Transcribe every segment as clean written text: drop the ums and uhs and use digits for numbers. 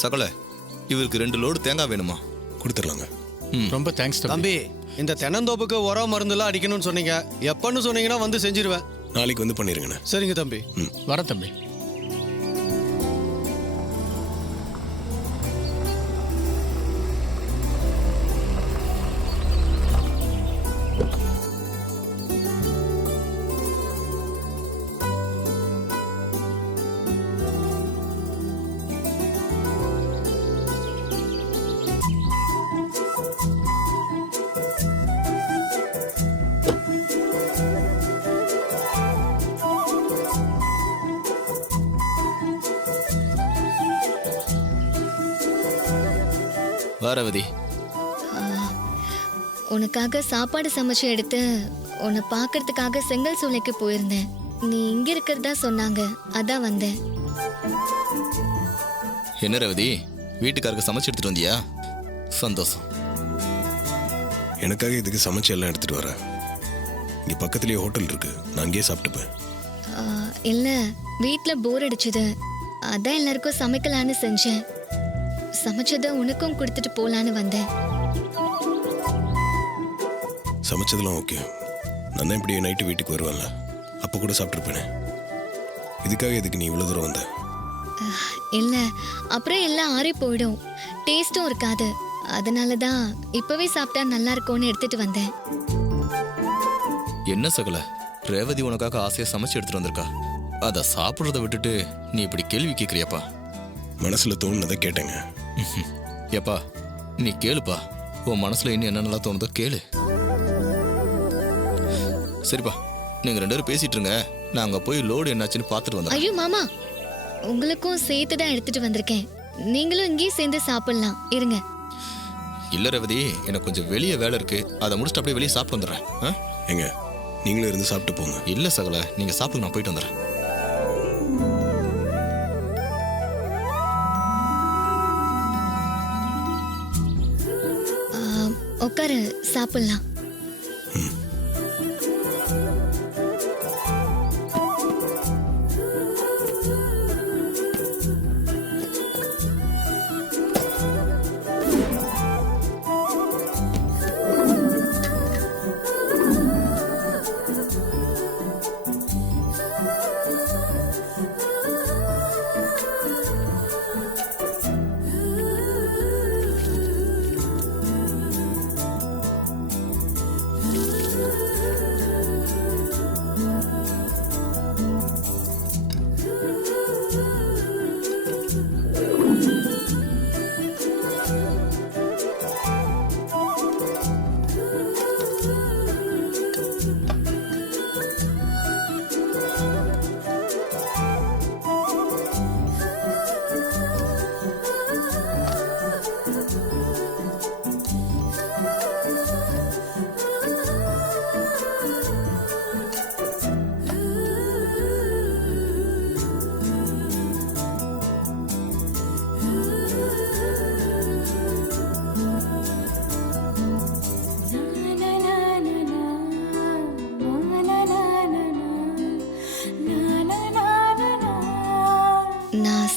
சகல இவருக்கு 2 லோடு தேங்காய் வேணுமா? கொடுத்துடலாங்க. ரொம்ப தேங்க்ஸ் தம்பி. இந்த தென்னந்தோப்புக்கு உரம் மருந்துலாம் அடிக்கணும்னு சொன்னீங்க. எப்பன்னு சொன்னீங்கன்னா வந்து செஞ்சிருவேன். நாளைக்கு வந்து பண்ணிருங்கண்ணே. சரிங்க தம்பி. வரேன் தம்பி. வாரவதி, உனக்காக சாப்பாடு சமைச்சு எடுத்து உன்னை பார்க்கறதுக்காக செங்கல் சூளைக்கு போயிருந்தேன். நீ இங்க இருக்கிறதா சொன்னாங்க, அதான் வந்தேன். என்ன ரவதி, வீட்டுக்காரருக்கு சமைச்சு எடுத்துட்டு வந்தியா? சந்தோஷம். எனக்காக இதுக்கு சமைச்சு எல்லாம் எடுத்துட்டு வரேன். இங்கே பக்கத்துலேயே ஹோட்டல் இருக்கு, நான் அங்கேயே சாப்பிட்டுப்பேன். இல்ல, வீட்ல போர் அடிச்சுது, அதான் எல்லாருக்கும் சமைக்கலான்னு செஞ்சேன். சமைச்சதை உனக்கும் கொடுத்துட்டு போலான்னு வந்தேன். சமைச்சதெல்லாம் ஓகே. நான் தான் இப்படி நைட்டு வீட்டுக்கு வருவேன்ல, அப்போ கூட சாப்பிட்ருப்பேனே. இதுக்காக எதுக்கு நீ இவ்வளோ தூரம் வந்த? இல்ல, அப்புறம் எல்லாம் ஆறி போயிடும், டேஸ்டும் இருக்காது. அதனால தான் இப்பவே சாப்பிட்டா நல்லா இருக்கும்னு எடுத்துட்டு வந்தேன். என்ன சகல, ரேவதி உனக்காக ஆசையா சமைச்சு எடுத்துட்டு வந்திருக்கா. அதை சாப்பிட்றத விட்டுட்டு நீ இப்படி கேள்வி கேட்குறியாப்பா? மனசில் தோணுனதை கேட்டேங்க. ஏப்பா நீ கேளுப்பா, உன் மனசுல இன்னும் என்னென்னலாம் தோணுதோ கேளு. சரிப்பா, நீங்க 2 பேரும் பேசிட்டு இருங்க, நான் அங்க போய் லோடு என்னாச்சுன்னு பார்த்துட்டு வந்தேன். ஐயோ மாமா, உங்களுக்கும் சேர்த்து தான் எடுத்துட்டு வந்திருக்கேன். நீங்களும் இங்கேயே சேர்ந்து சாப்பிடலாம், இருங்க. இல்ல ரேவதி, எனக்கு கொஞ்சம் வெளியே வேலை இருக்கு, அதை முடிச்சுட்டு அப்படியே வெளியே சாப்பிட்டு வந்துடுறேன். எங்க நீங்களும் இருந்து சாப்பிட்டு போங்க. இல்ல சகல, நீங்க சாப்பிட்டு நான் போயிட்டு வந்துடுறேன். உட்காரு, சாப்பிடலாம்.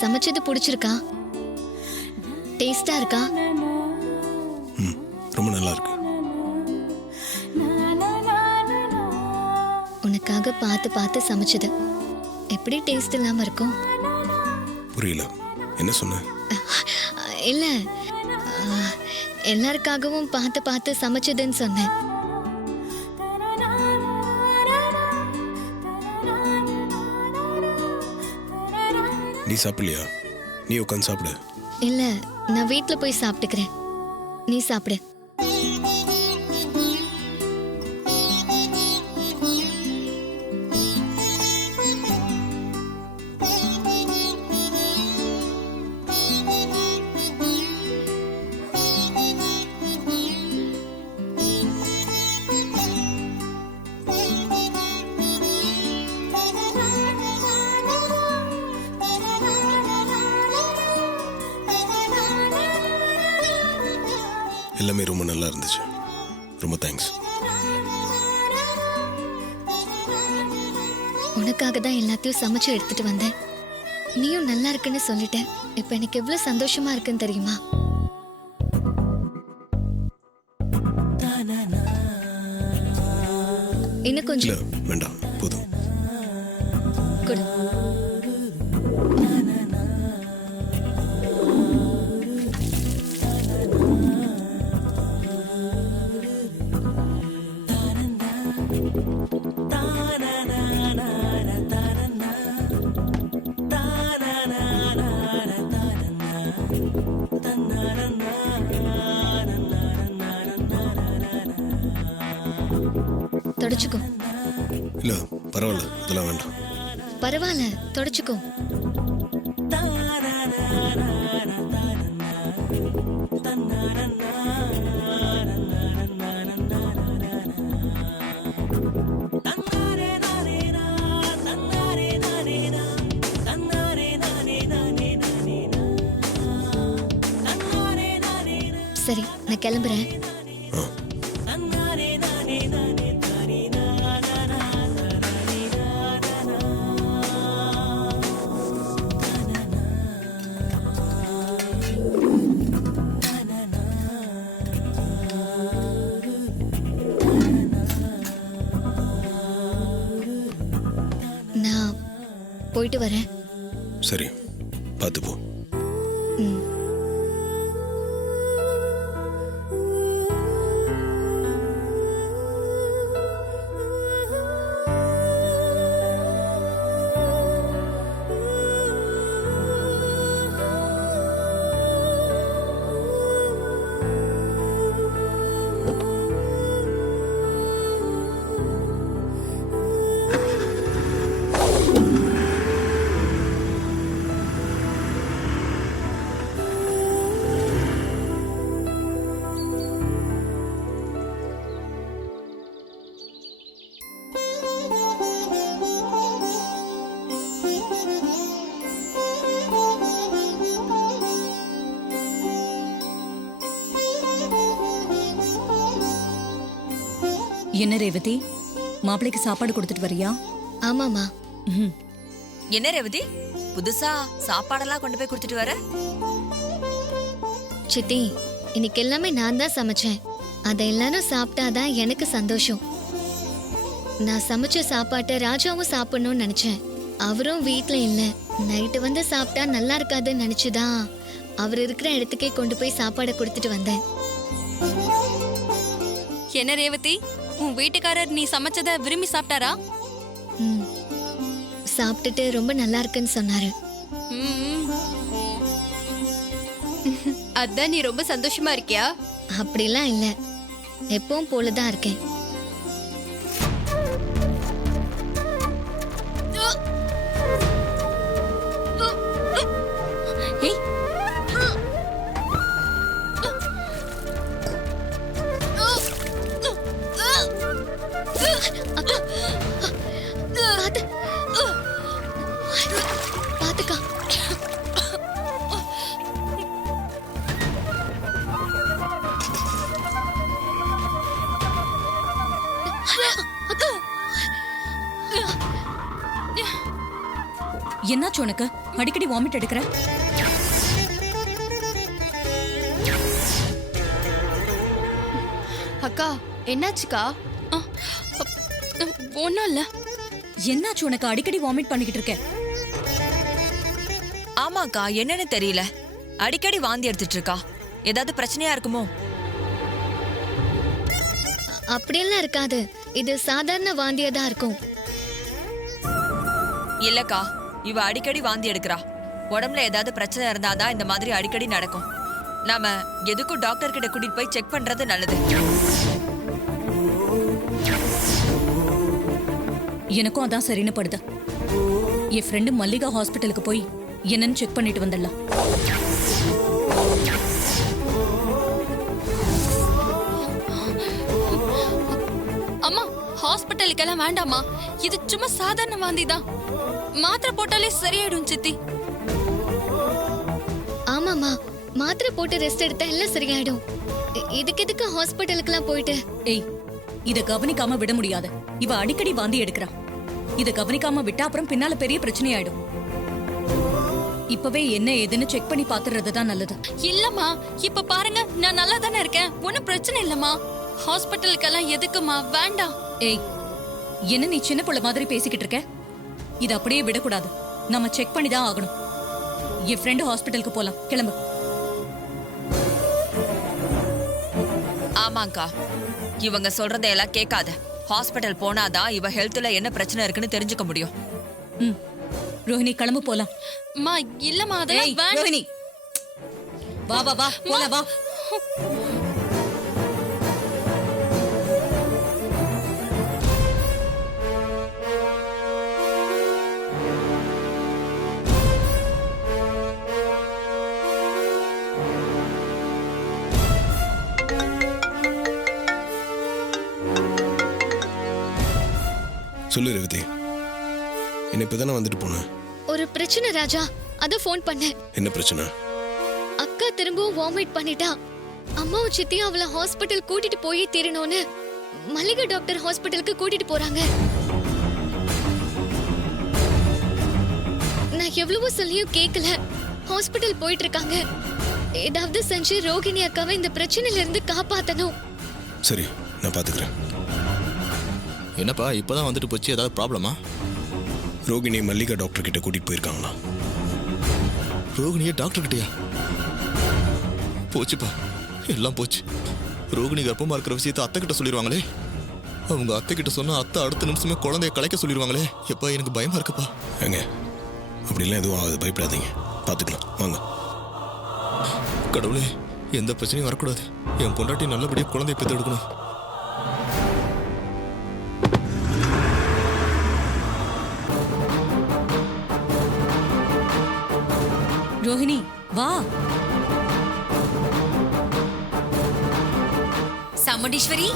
சமைச்சது பிடிச்சிருக்கா? டேஸ்டா இருக்கா? ரொம்ப நல்லா இருக்கு. உனக்காக பார்த்து பார்த்து சமைச்சது எப்படி டேஸ்ட் இல்லாம இருக்கும்? புரியல, என்ன சொன்ன? இல்ல, எல்லாருக்காகவும் பார்த்து பார்த்து சமைச்சதுன்னு சொன்னேன். நீ சாப்பிடலையா? நீ உட்காந்து சாப்பிடு. இல்ல, நான் வீட்ல போய் சாப்பிட்டுக்கிறேன், நீ சாப்பிடு. எல்லாமே ரொம்ப நல்லா இருந்துச்சு. ரொம்ப தேங்க்ஸ். உனக்காக தான் எல்லாத்தையும் சமைச்சு எடுத்துட்டு வந்தேன். நீயும் நல்லா இருக்குன்னு சொல்லிட்டேன். இப்ப எனக்கு எவ்வளவு சந்தோஷமா இருக்குன்னு தெரியுமா? இன்னும் இல்ல கொஞ்சம் வேண்டாம், போதும். கொடு. தொடச்சுக்கோ. இல்ல பரவாயில்ல, அதெல்லாம் வேண்டாம். பரவாயில்ல, தொடச்சுக்கோ. சரி, நான் கிளம்புறேன். ஆ. நான் போயிட்டு வரேன். சரி, பார்த்து போ. ம். என்ன ரேவதி, மாப்பிள்ளைக்கு சாப்பாடு கொடுத்துட்டு வரியா? ஆமாமா. ம்ஹும். என்ன ரேவதி, புதுசா சாப்பாடெல்லாம் கொண்டு போய் கொடுத்துட்டு வர? சித்தி, இன்னைக்கு எல்லாமே நான் தான் சமைச்சேன். அதை எல்லாரும் சாப்பிட்டாதான் எனக்கு சந்தோஷம். நான் சமைச்ச சாப்பாட்டை ராஜாவும் சாப்பிடணும்னு நினைச்சேன். அவரும் வீட்ல இல்ல. நைட்டு வந்து சாப்பிட்டா நல்லா இருக்காதுன்னு நினைச்சுதான் அவர் இருக்கிற இடத்துக்கே கொண்டு போய் சாப்பாடை கொடுத்துட்டு வந்தேன். என்ன ரேவதி, உன் வீட்டுக்காரர் நீ சமைச்சத விரும்பி சாப்பிட்டாரா? ம். சாப்பிட்டுட்டு ரொம்ப நல்லா இருக்குன்னு சொன்னாரு. ம்ம். அதான் நீ ரொம்ப சந்தோஷமா இருக்கியா? அப்படிலாம் இல்ல, எப்பவும் போலதான் இருக்கேன். ஏய், பாத்து. பாத்துக்கா. என்னாச்சு உனக்கு? அடிக்கடி வாமிட் எடுக்கிற? அக்கா என்னாச்சுக்கா? ஒன்னும் இல்ல. என்னாச்சு உனக்கு? அடிக்கடி வாமிட் பண்ணிக்கிட்டு இருக்க. ஆமாக்கா, என்னன்னு தெரியல, அடிக்கடி வாந்தி எடுத்துட்டு இருக்கா. ஏதாவது பிரச்சனையா இருக்குமோ? அப்படியெல்லாம் இருக்காது. இது சாதாரண வாந்தியா தான் இருக்கும். இல்லக்கா, இவ அடிக்கடி வாந்தி எடுக்கிறா. உடம்புல ஏதாவது பிரச்சனை இருந்தாதான் இந்த மாதிரி அடிக்கடி நடக்கும். நாம எதுக்கும் டாக்டர் கிட்ட கூட்டிட்டு போய் செக் பண்றது நல்லது. எனக்கும் அதான் சரின்னு படுது. என் ஃப்ரெண்டு மல்லிகா ஹாஸ்பிட்டலுக்கு போய் என்னன்னு செக் பண்ணிட்டு வந்துடலாம். அம்மா, ஹாஸ்பிட்டலுக்கெல்லாம் வேண்டாமா. இது சும்மா சாதாரண வாந்தி தான். மாத்திரை போட்டாலே சரியாயிடும் சித்தி. ஆமாமா, மாத்திரை போட்டு ரெஸ்ட் எடுத்தா எல்லாம் சரியாயிடும். இதுக்கு எதுக்கு ஹாஸ்பிட்டலுக்குலாம் போயிட்டு? ஏய், இத கவனிக்காம விட முடியாது. இவ அடிக்கடி வாந்தி எடுக்கிறா. இத கவனிக்காம விட்டா அப்புறம் பின்னால பெரிய பிரச்சனை ஆயிடும். இப்பவே என்ன ஏதுன்னு செக் பண்ணி பாத்துறது தான் நல்லது. இல்லம்மா இப்ப பாருங்க நான் நல்லா தானே இருக்கேன், ஒன்னும் பிரச்சனை இல்லம்மா. ஹாஸ்பிட்டலுக்கெல்லாம் எதுக்குமா, வேண்டாம். ஏய், என்ன நீ சின்ன புள்ள மாதிரி பேசிக்கிட்டு இருக்க? இது அப்படியே விடக்கூடாது, நம்ம செக் பண்ணி தான் ஆகணும். என் ஃப்ரெண்டு ஹாஸ்பிட்டலுக்கு போலாம், கிளம்பு. ஆமாங்கா, இவங்க சொல்றதையெல்லாம் கேட்காத. ஹாஸ்பிட்டல் போனாதான் இவ ஹெல்த்ல என்ன பிரச்சனை இருக்குன்னு தெரிஞ்சுக்க முடியும். ம், ரோஹிணி கிளம்பு போலாம். அம்மா இல்லம்மா, ஏய், அதெல்லாம் வேண்டாம். ரோஹிணி வா வா வா போலாம் வா. சொல்லு ரேவதி, என்ன இப்பதானே வந்துட்டு போனேன். ஒரு பிரச்சனை ராஜா, அத ஃபோன் பண்ணேன். என்ன பிரச்சனை? அக்கா திரும்பவும் வாமிட் பண்ணிட்டா. அம்மாவும் சித்தியும் அவளை ஹாஸ்பிட்டல் கூட்டிட்டு போயே தீரணும்னு மல்லிகா டாக்டர் ஹாஸ்பிட்டலுக்கு கூட்டிட்டு போறாங்க. நான் எவ்வளவோ சொல்லியும் கேட்கல. ஹாஸ்பிட்டல் போயிட்டு இருக்காங்க. ஏதாவது செஞ்சு ரோகிணி அக்காவை இந்த பிரச்சனையில இருந்து காப்பாத்தணும். சரி, நான் பாத்துக்கிறேன். என்னப்பா இப்பதான் வந்துட்டு போச்சு, ஏதாவது ப்ராப்ளமா? ரோகிணி மல்லிகா டாக்டர் கிட்ட கூட்டிட்டு போயிருக்காங்களா? ரோகிணியே டாக்டர் கிட்டயா? போச்சுப்பா, எல்லாம் போச்சு. ரோகிணி கர்ப்பமா இருக்கிற விஷயத்த அத்தை கிட்ட சொல்லிடுவாங்களே. அவங்க அத்தை கிட்ட சொன்னா அத்தை அடுத்த நிமிஷமே குழந்தைய கலைக்க சொல்லிடுவாங்களே. எப்பா எனக்கு பயமா இருக்குப்பா. ஏங்க, அப்படிலாம் எதுவும் ஆகுது, பயப்படாதீங்க, பாத்துக்கலாம், வாங்க. கடவுளே, எந்த பிரச்சனையும் வரக்கூடாது. என் பொண்டாட்டி நல்லபடியா குழந்தைய பெற்று எடுக்கணும். ரோஹிணி வா. சாமுண்டீஸ்வரி,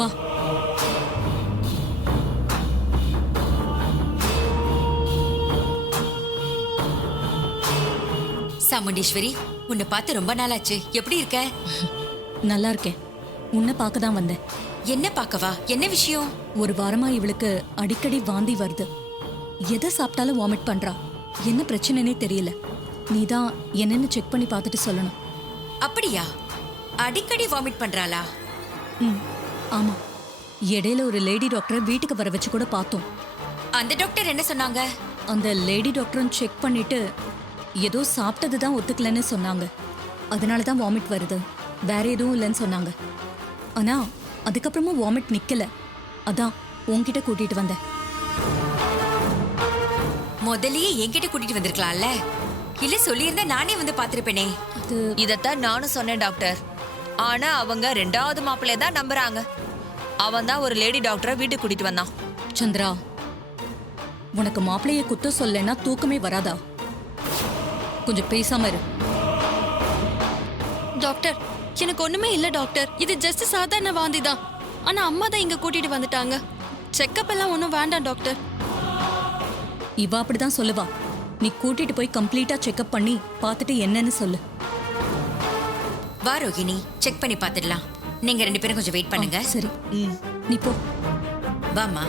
வா. சாமுண்டீஸ்வரி, உன்னை பார்த்து ரொம்ப நாளாச்சு, எப்படி இருக்க? நல்லா இருக்கேன். உன்னை பார்க்க தான் வந்தேன். என்ன பார்க்கவா? என்ன விஷயம்? ஒரு வாரமா இவளுக்கு அடிக்கடி வாந்தி வருது. எதை சாப்பிட்டாலும் வாமிட் பண்றா. என்ன பிரச்சனைனே தெரியல. நீதான் என்னன்னு செக் பண்ணி பார்த்துட்டு சொல்லணும். அப்படியா? அடிக்கடி வாமிட் பண்றாளா? ம், ஆமா. இடையில ஒரு லேடி டாக்டரை வீட்டுக்கு வர வச்சு கூட பார்த்தோம். அந்த டாக்டர் என்ன சொன்னாங்க? அந்த லேடி டாக்டரும் செக் பண்ணிட்டு ஏதோ சாப்பிட்டது தான் ஒத்துக்கலன்னு சொன்னாங்க. அதனால தான் வாமிட் வருது, வேற எதுவும் இல்லைன்னு சொன்னாங்க. ஆனா அதுக்கப்புறமும் வாமிட் நிக்கல. அதான் உன்கிட்ட கூட்டிட்டு வந்தேன். முதல்லயே என்கிட்ட கூட்டிட்டு வந்திருக்கலாம்ல? இல்ல சொல்லியிருந்தா நானே வந்து பாத்திருப்பேனே. அது இதத்தான் நானும் சொன்னேன் டாக்டர். ஆனா அவங்க ரெண்டாவது மாப்பிள்ளைய தான் நம்புறாங்க. அவன் தான் ஒரு லேடி டாக்டரை வீட்டுக்கு கூட்டிட்டு வந்தான். சந்திரா, உனக்கு மாப்பிளைய குத்த சொல்லனா தூக்கமே வராதா? கொஞ்சம் பேசாம இரு. டாக்டர், எனக்கு ஒண்ணுமே இல்ல டாக்டர். இது ஜஸ்ட் சாதாரண வாந்தி தான். ஆனா அம்மா தான் இங்க கூட்டிட்டு வந்துட்டாங்க. செக்கப் எல்லாம் ஒன்றும் வேண்டாம் டாக்டர். இவ அப்படிதான் சொல்லுவா. நீ கூட்டிட்டு போய் கம்ப்ளீட்டா செக்அப் பண்ணி பார்த்துட்டு என்னன்னு சொல்லு. வா ரோகிணி, செக் பண்ணி பார்த்துடலாம். நீங்க 2 பேரும் கொஞ்சம் வெயிட் பண்ணுங்க. சரி, நீ போ. வாமா.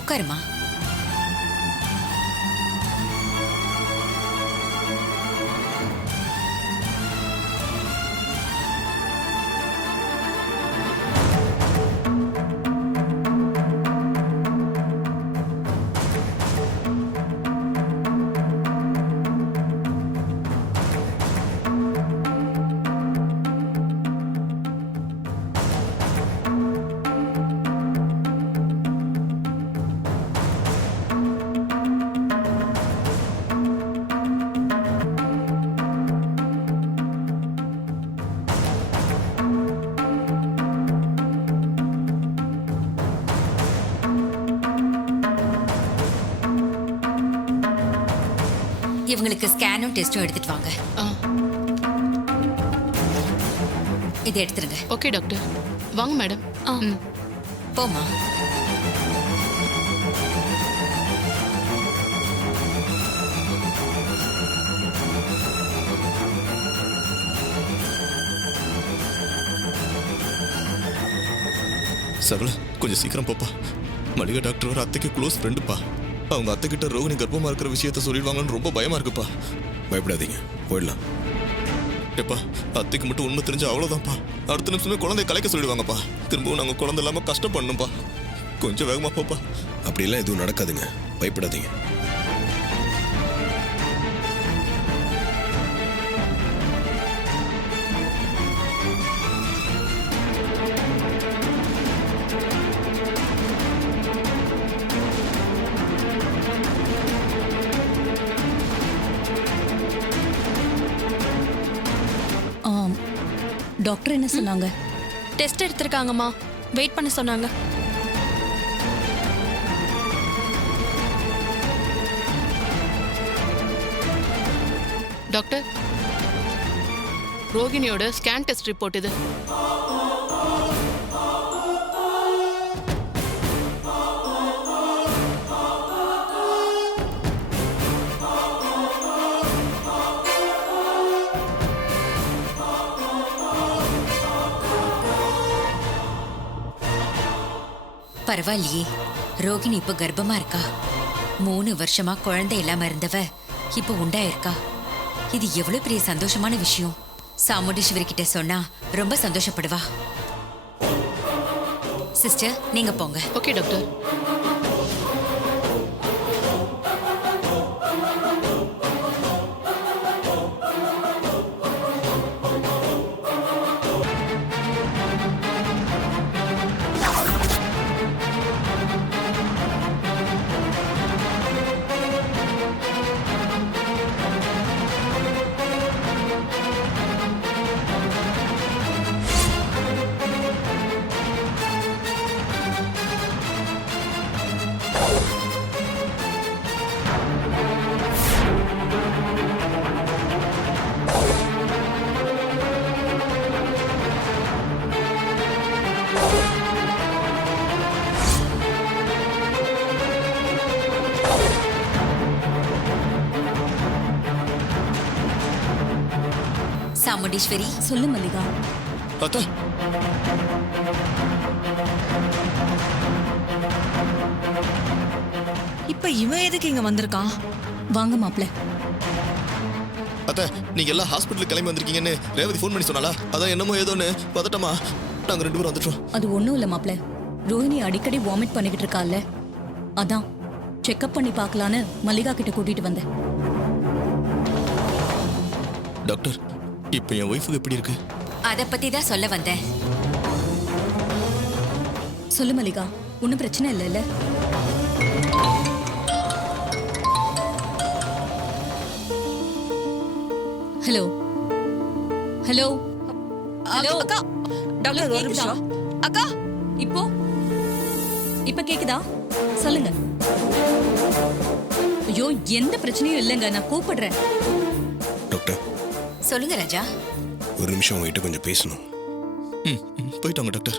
உட்காருமா. இவங்களுக்கு ஸ்கேனும் டெஸ்டும் எடுத்துட்டு வாங்க. இதை எடுத்துருங்க. Okay doctor. வாங்க மேடம். போமா. சகல கொஞ்சம் சீக்கிரம் போப்பா. மளிகை டாக்டர் ஒரு அத்தைக்கு க்ளோஸ் ஃப்ரெண்டுப்பா. அவங்க அத்தை கிட்ட ரோகிணி கர்ப்பமா இருக்கிற விஷயத்த சொல்லிடுவாங்கன்னு ரொம்ப பயமா இருக்குப்பா. பயப்படாதீங்க, போயிடலாம். எப்பா அத்தைக்கு மட்டும் உண்மை தெரிஞ்சு அவ்வளோதான்ப்பா. அடுத்த நிமிஷமே குழந்தைய கலைக்க சொல்லிடுவாங்கப்பா. திரும்பவும் நாங்கள் குழந்தை இல்லாமல் கஷ்டப்படணும்ப்பா. கொஞ்சம் வேகமா போப்பா. அப்படிலாம் எதுவும் நடக்காதுங்க, பயப்படாதீங்க. டாக்டர் என்ன சொன்னாங்க? டெஸ்ட் எடுத்திருக்காங்கம்மா, வெயிட் பண்ண சொன்னாங்க. டாக்டர், ரோகிணியோட ஸ்கேன் டெஸ்ட் ரிப்போர்ட் இது. பரவாயில்லையே, ரோகிணி இப்ப கர்ப்பமா இருக்கா. 3 வருஷமா குழந்தை இல்லாம இருந்தவ இப்ப உண்டாயிருக்கா. இது எவ்வளவு பெரிய சந்தோஷமான விஷயம். சாமுண்டீஸ்வரி கிட்ட சொன்னா ரொம்ப சந்தோஷப்படுவா. சிஸ்டர், நீங்க போங்க. Okay doctor. சாமுண்டீஸ்வரி, சொல்லு மல்லிகா. அத்தா இப்ப இவன் எதுக்கு இங்க வந்திருக்கான்? வாங்க மாப்ள. அத்தை நீங்க எல்லாம் ஹாஸ்பிட்டலுக்கு கிளம்பி வந்திருக்கீங்கன்னு ரேவதி ஃபோன் பண்ணி சொன்னாலா? அதான் என்னமோ ஏதோன்னு பதட்டமா நாங்க 2 பேரும் வந்துட்டோம். அது ஒண்ணும் இல்ல மாப்ள, ரோஹிணி அடிக்கடி வாமிட் பண்ணிக்கிட்டு இருக்கால, அதான் செக்அப் பண்ணி பார்க்கலான்னு மல்லிகா கிட்ட கூட்டிட்டு வந்தேன். டாக்டர், இப்போ என் ஒய்ஃபுக்கு எப்படி இருக்கு? அத பத்தி தான் சொல்ல வந்தேன். சொல்லு மல்லிகா, ஒன்றும் பிரச்சனை இல்லைல்ல? ஹலோ ஹலோ ஹலோ அக்கா, டாக்டர் ஒரு நிமிஷம். அக்கா, இப்போ இப்ப கேக்குதா? சொல்லுங்க. ஐயோ, எந்த பிரச்சனையும் இல்லைங்க, நான் கூப்பிடுறேன். டாக்டர், சொல்லுங்க ராஜா. ஒரு நிமிஷம் உங்ககிட்ட கொஞ்சம் பேசணும். போயிட்டாங்க டாக்டர்.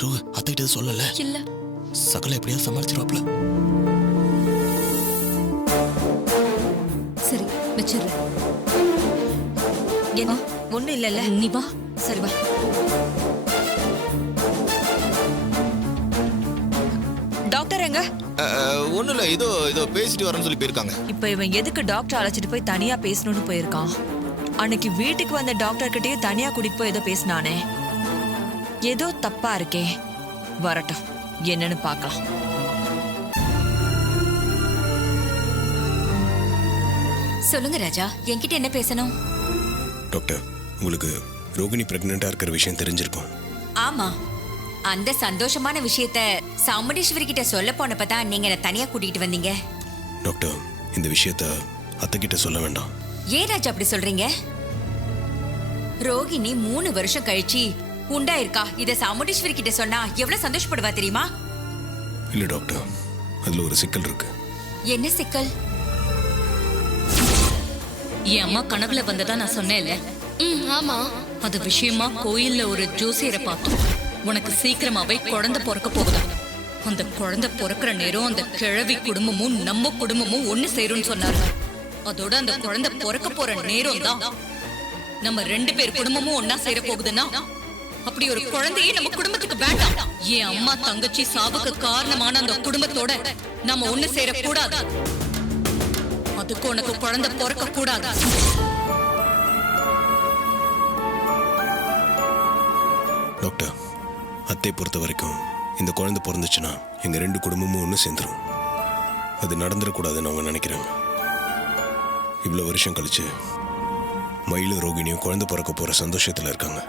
ரோ அத்தைகிட்ட சொல்லல. இல்ல. சகல எப்படியாவது சமாளிச்சிருவாப்ல. சரி, வச்சிடுறேன். என்ன ஒண்ணும் இல்லல்ல? நீ வா. சரி வா. டாக்டர் எங்க? ஒன்றும் இல்லை, இதோ பேசிட்டு வரேன்னு சொல்லி போயிருக்காங்க. இப்ப இவன் எதுக்கு டாக்டர் அழைச்சிட்டு போய் தனியா பேசணும்னு போயிருக்கான்? அன்னைக்கு வீட்டுக்கு வந்த டாக்டர் கிட்டயே தனியா கூட்டிட்டு போய் ஏதோ பேசினானே. ஏதோ தப்பா இருக்கே. வரட்டும், என்னன்னு பார்க்கலாம். சொல்லுங்க ராஜா, என்கிட்ட என்ன பேசணும்? டாக்டர், உங்களுக்கு ரோகிணி பிரெக்னெண்டா இருக்கிற விஷயம் தெரிஞ்சிருக்கும். ஆமா, அந்த சந்தோஷமான விஷயத்த சாமுண்டீஸ்வரி கிட்ட சொல்ல போனப்பதான் நீங்க என்ன தனியா கூட்டிட்டு வந்தீங்க. டாக்டர், இந்த விஷயத்த அத்தை கிட்ட சொல்ல வேண்டாம். ஏன் ராஜா அப்படி சொல்றீங்க? ரோகிணி 3 வருஷம் கழிச்சு உண்டாயிருக்கா. இத சாமுண்டீஸ்வரி கிட்ட சொன்னா எவ்வளவு சந்தோஷப்படுவா தெரியுமா? இல்ல டாக்டர், அதுல ஒரு சிக்கல் இருக்கு. என்ன சிக்கல்? என் அம்மா கனவுல வந்ததா நான் சொன்னேன்ல, ஆமா. அது விஷயமா கோயில்ல ஒரு ஜோசியரை பார்த்தோம். உனக்கு சீக்கிரமாவே குழந்தை பிறக்க போகுதா. அந்த குழந்தை பிறக்கிற நேரம் அந்த கிழவி குடும்பமும் நம்ம குடும்பமும் ஒண்ணு சேரும்னு சொன்னாரு. அதோட அந்த குழந்தை பிறக்க போற நேரம் தான் நம்ம 2 பேர் குடும்பமும் ஒன்னா சேர போகுதுன்னா, அப்படி ஒரு குழந்தையே நம்ம குடும்பத்துக்கு வேண்டாம். என் அம்மா தங்கச்சி சாவுக்கு காரணமான அந்த குடும்பத்தோட நம்ம ஒண்ணு சேரக்கூடாது. அதுக்கு உனக்கு குழந்தை பிறக்க கூடாது. டாக்டர், அத்தை பொறுத்த வரைக்கும் இந்த குழந்தை பிறந்துச்சுன்னா எங்க 2 குடும்பமும் ஒன்று சேர்ந்துரும். அது நடந்துடக்கூடாதுன்னு அவங்க நினைக்கிறாங்க. இவ்வளோ வருஷம் கழிச்சு மயிலும் ரோகிணியும் குழந்தை பிறக்க போற சந்தோஷத்தில் இருக்காங்க.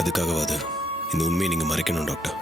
அதுக்காகவாது இந்த உண்மையை நீங்க மறைக்கணும் டாக்டர்.